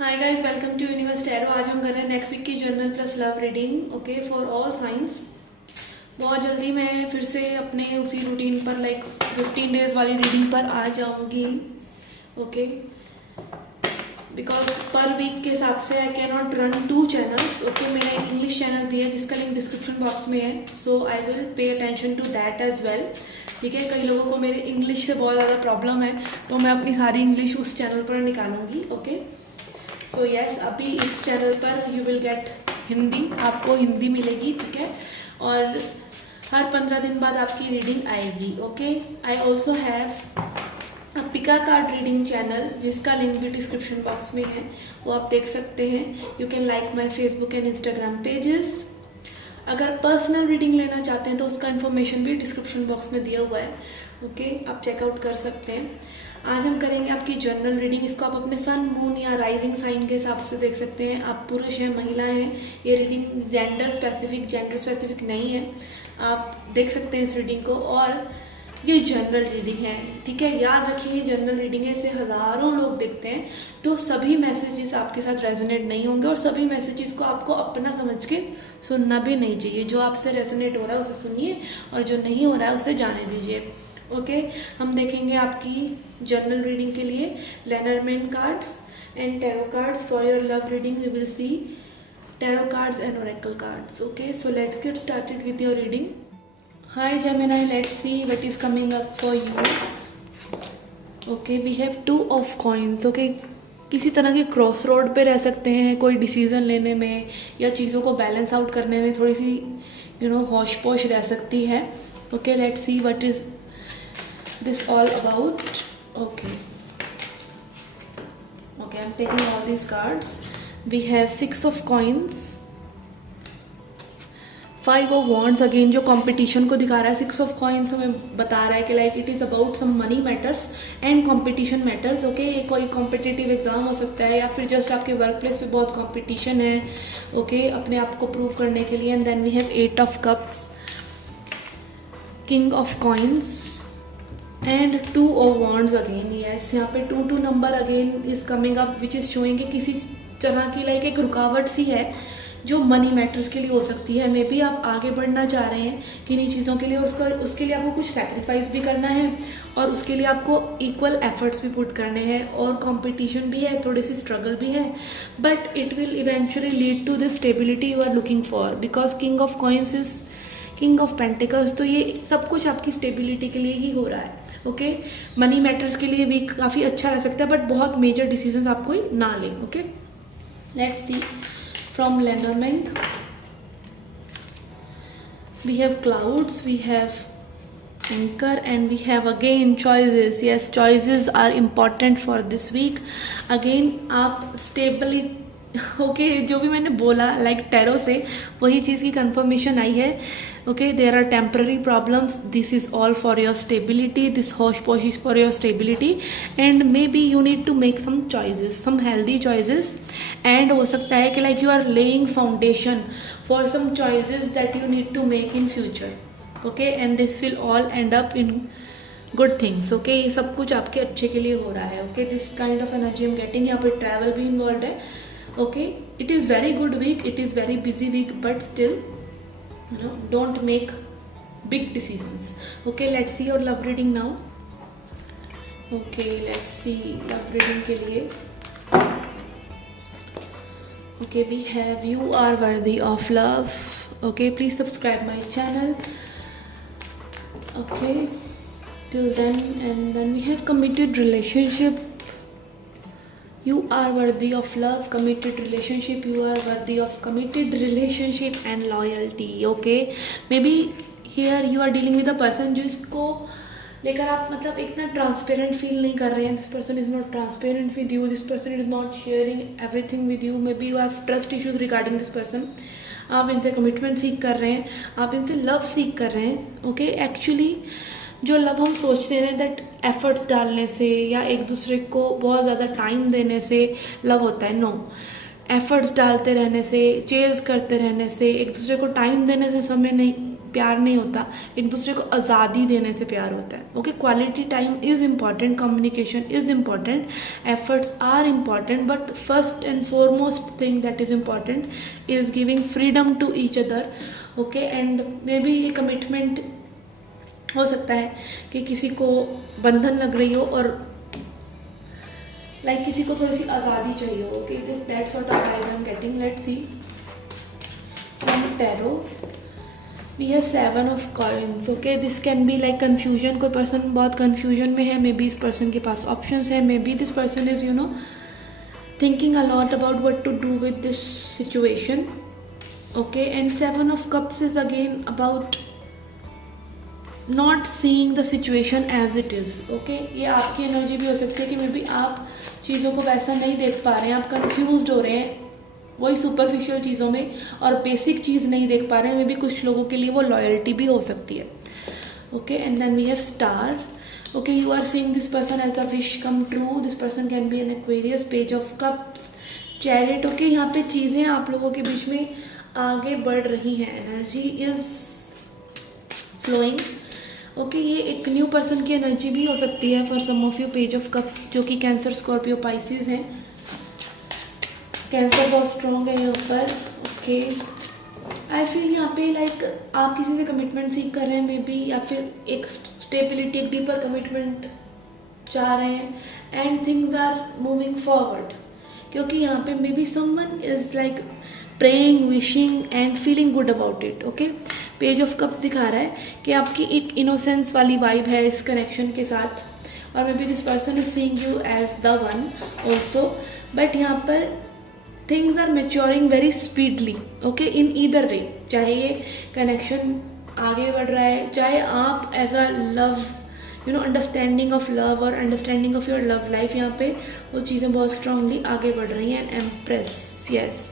Hi guys, welcome to Universe Tarot. आज हम कर रहे हैं नेक्स्ट वीक की general plus love reading, okay, for all signs. बहुत जल्दी मैं फिर से अपने उसी रूटीन पर 15 डेज वाली रीडिंग पर आ जाऊंगी, ओके। बिकॉज पर वीक के हिसाब से I can not run 2 channels, okay. मेरा एक इंग्लिश चैनल भी है जिसका लिंक डिस्क्रिप्शन बॉक्स में है, so I will pay attention to that as well, ठीक है। कई लोगों को मेरे इंग्लिश से बहुत ज़्यादा प्रॉब्लम है, तो मैं अपनी सारी इंग्लिश उस चैनल पर निकालूंगी, ओके। सो यस, अभी इस चैनल पर यू विल गेट हिंदी, आपको हिंदी मिलेगी, ठीक है। और हर 15 दिन बाद आपकी रीडिंग आएगी, okay. I also have a Pika card reading channel जिसका लिंक भी डिस्क्रिप्शन बॉक्स में है, वो आप देख सकते हैं। You can like my Facebook and Instagram pages. अगर पर्सनल रीडिंग लेना चाहते हैं तो उसका इन्फॉर्मेशन भी डिस्क्रिप्शन बॉक्स में दिया हुआ है, ओके, आप चेकआउट कर सकते हैं। आज हम करेंगे आपकी जनरल रीडिंग। इसको आप अपने सन, मून या राइजिंग साइन के हिसाब से देख सकते हैं। आप पुरुष हैं, महिला हैं। ये रीडिंग जेंडर स्पेसिफिक नहीं है, आप देख सकते हैं इस रीडिंग को। और ये जनरल रीडिंग है, ठीक है। याद रखिए, ये जनरल रीडिंग है, इसे हज़ारों लोग देखते हैं, तो सभी मैसेजेस आपके साथ रेजोनेट नहीं होंगे और सभी मैसेजेस को आपको अपना समझ के सुनना भी नहीं चाहिए। जो आपसे रेजोनेट हो रहा है उसे सुनिए और जो नहीं हो रहा है उसे जाने दीजिए, ओके। हम देखेंगे आपकी जनरल रीडिंग के लिए Lenormand cards and tarot cards. For your love reading we will see tarot cards and oracle cards, okay. So let's get started with your reading. Hi Gemini, let's see what is coming up for you. Okay, we have 2 of coins, okay. किसी तरह के cross road पे रह सकते हैं, कोई decision लेने में या चीज़ों को बैलेंस आउट करने में थोड़ी सी हौश पौश रह सकती है, okay. Let's see what is this all about, okay. Okay, I am taking all these cards. We have 6 of coins, 5 of wands, again जो कंपटीशन को दिखा रहा है। 6 of coins हमें बता रहा है कि like it is about some money matters and competition matters, okay. ये कोई कॉम्पिटिटिव एग्जाम हो सकता है या फिर जस्ट आपके वर्क प्लेस पे बहुत कंपटीशन है, ओके, अपने आप को प्रूव करने के लिए। And then we have 8 of cups, king of coins and 2 of wands again. Yes, यहाँ पे 2 number again is coming up which is showing कि किसी तरह की लाइक एक रुकावट सी है जो मनी मैटर्स के लिए हो सकती है। मे बी आप आगे बढ़ना चाह रहे हैं किन्हीं चीज़ों के लिए, उसके लिए आपको कुछ सेक्रीफाइस भी करना है और उसके लिए आपको इक्वल एफर्ट्स भी पुट करने हैं और कंपटीशन भी है, थोड़ी सी स्ट्रगल भी है, but it will eventually lead to the stability you are looking for. Because king of coins is king of pentacles, तो ये सब कुछ आपकी स्टेबिलिटी के लिए ही हो रहा है, ओके। मनी मैटर्स के लिए भी काफ़ी अच्छा रह सकता है, बट बहुत मेजर डिसीजंस आप कोई ना लें, okay. Let's see from Lenormand. We have clouds, we have anchor and we have again choices. Yes, choices are important for this week. Again आप स्टेबली, ओके, जो भी मैंने बोला लाइक टैरो से वही चीज़ की कंफर्मेशन आई है, okay. There are temporary problems, this is all for your stability, this हॉश पॉश is for your stability and maybe you need to make some choices, some healthy choices. And हो सकता है कि like you are laying foundation for some choices that you need to make in future, okay. And this will all end up in good things, okay. ये सब कुछ आपके अच्छे के लिए हो रहा है, okay. This kind of energy am getting. यहाँ पर ट्रैवल भी इन्वॉल्व है, okay. It is very good week, it is very busy week, but still don't make big decisions, okay. Let's see your love reading now, okay. Let's see love reading के लिए, okay. We have you are worthy of love, okay. Please subscribe my channel, okay, till then. And then we have committed relationship. You are worthy of love, committed relationship. You are worthy of committed relationship and loyalty, okay. Maybe here you are dealing with a person जिसको लेकर आप मतलब इतना transparent feel नहीं कर रहे हैं. This person is not transparent with you, this person is not sharing everything with you. May be you have trust issues regarding this person. आप इनसे कमिटमेंट सीख कर रहे हैं, आप इनसे लव सीख कर रहे हैं, ओके. एक्चुअली जो लव हम सोचते हैं दैट एफर्ट्स डालने से या एक दूसरे को बहुत ज़्यादा टाइम देने से लव होता है. नो, एफर्ट्स डालते रहने से, चेज़ करते रहने से, एक दूसरे को टाइम देने से, समय नहीं प्यार नहीं होता, एक दूसरे को आज़ादी देने से प्यार होता है। Okay, quality time is important, communication is important, efforts are important, but first and foremost thing that is important is giving freedom to each other. Okay, and maybe ये कमिटमेंट हो सकता है कि किसी को बंधन लग रही हो और लाइक किसी को थोड़ी सी आज़ादी चाहिए हो। Okay, that's what I am getting. Let's see from tarot we have 7 of coins. Okay, this can be like confusion, कोई पर्सन बहुत कन्फ्यूजन में है, मे बी इस पर्सन के पास ऑप्शंस है, maybe this person is thinking a lot about what to do with this situation. Okay, and 7 of cups is again about not seeing the situation as it is. Okay, ये आपकी energy भी हो सकती है कि may be आप चीज़ों को वैसा नहीं देख पा रहे हैं, आप कंफ्यूज हो रहे हैं वही सुपरफिशियल चीज़ों में और बेसिक चीज़ नहीं देख पा रहे हैं। मे बी कुछ लोगों के लिए वो लॉयल्टी भी हो सकती है। Okay, and then we have star. Okay, you are seeing this person as a wish come true. This person can be an Aquarius, page of cups, chariot. Okay, यहाँ पे चीज़ें आप लोगों के बीच में आगे बढ़ रही हैं, एनर्जी इज फ्लोइंग। ओके, ये एक न्यू पर्सन की एनर्जी भी हो सकती है for some of you, page of cups, जो कि कैंसर, स्कॉर्पियो, पाइसिस हैं। कैंसर बहुत स्ट्रॉन्ग है यहाँ पर। ओके, आई फील यहाँ पे लाइक आप किसी से कमिटमेंट सीख कर रहे हैं मे बी, या फिर एक स्टेबिलिटी, एक डीपर कमिटमेंट चाह रहे हैं and things are moving forward, क्योंकि यहाँ पे maybe someone is like praying, wishing and feeling good about it. Okay, page of cups दिखा रहा है कि आपकी एक इनोसेंस वाली वाइब है इस कनेक्शन के साथ, और maybe this person is seeing you as the one also, but यहाँ पर things are maturing very speedily. Okay, in either way, चाहे ये कनेक्शन आगे बढ़ रहा है, चाहे आप as a love understanding of love और understanding of your love life, यहाँ पे वो चीज़ें बहुत स्ट्रांगली आगे बढ़ रही हैं। And empress, yes,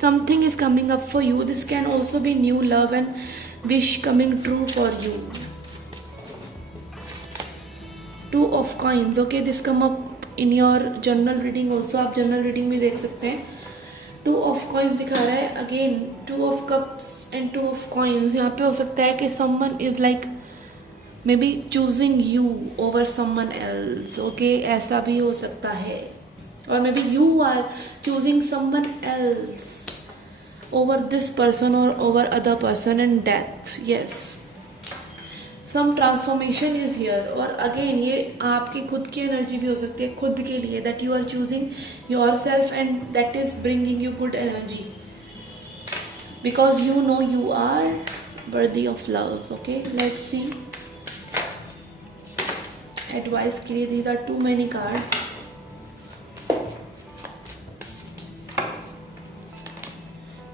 something is coming up for you. This can also be new love and wish coming true for you. 2 of coins. Okay, this come up in your journal reading also. आप journal reading में देख सकते हैं। 2 of coins दिखा रहा है, again 2 of cups and 2 of coins। यहाँ पे हो सकता है कि someone is like maybe choosing you over someone else। Okay, ऐसा भी हो सकता है, और maybe you are choosing someone else over this person or over other person, and death, yes, some transformation is here। और again ये आपकी खुद की एनर्जी भी हो सकती है, खुद के लिए, that you are choosing yourself and that is bringing you good energy because you know you are worthy of love। Okay, let's see advice के लिए, these are too many cards।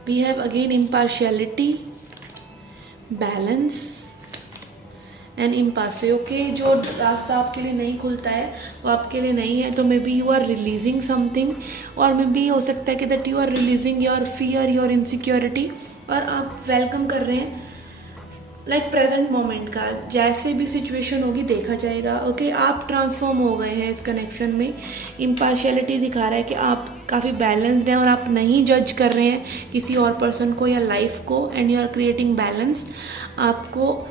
We have again impartiality, balance and impasse। Okay, जो रास्ता आपके लिए नहीं खुलता है वो आपके लिए नहीं है, तो maybe you are releasing something, और मे बी हो सकता है कि that you are releasing your fear, your insecurity, और आप वेलकम कर रहे हैं लाइक प्रेजेंट मोमेंट का, जैसे भी सिचुएशन होगी देखा जाएगा। ओके, आप ट्रांसफॉर्म हो गए हैं इस कनेक्शन में। इम्पार्शियलिटी दिखा रहा है कि आप काफ़ी बैलेंस्ड हैं और आप नहीं जज कर रहे हैं किसी और पर्सन को या लाइफ को, and you are creating balance. आपको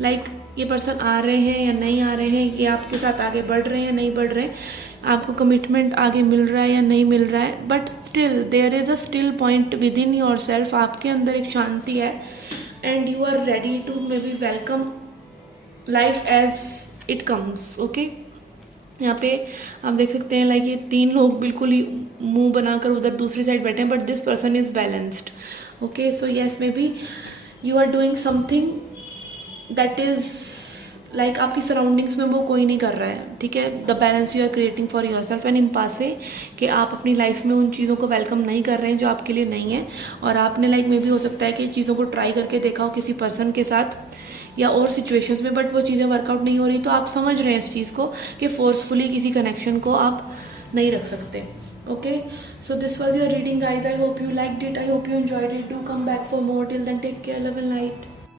लाइक ये पर्सन आ रहे हैं या नहीं आ रहे हैं, ये आपके साथ आगे बढ़ रहे हैं या नहीं बढ़ रहे हैं, आपको कमिटमेंट आगे मिल रहा है या नहीं मिल रहा है, but still there is a still point within yourself. आपके अंदर एक शांति है and you are ready to maybe welcome life as it comes। okay, यहाँ पे आप देख सकते हैं लाइक ये 3 लोग बिल्कुल ही मुंह बनाकर उधर दूसरी साइड बैठे हैं, but this person is balanced. Okay, so yes, maybe you are doing something that is like आपकी सराउंडिंग्स में वो कोई नहीं कर रहा है। ठीक है, the balance you are creating for yourself and impasse, कि आप अपनी लाइफ में उन चीज़ों को वेलकम नहीं कर रहे हैं जो आपके लिए नहीं है, और आपने लाइक में भी हो सकता है कि चीज़ों को ट्राई करके देखा हो किसी पर्सन के साथ या और सिचुएशंस में, बट वो चीज़ें वर्कआउट नहीं हो रही, तो आप समझ रहे हैं इस चीज़ को कि फोर्सफुली किसी कनेक्शन को आप नहीं रख सकते। Okay, so this was your reading guys. I hope you liked it, I hope you enjoyed it. Do come back for more. Till then take care, love and light.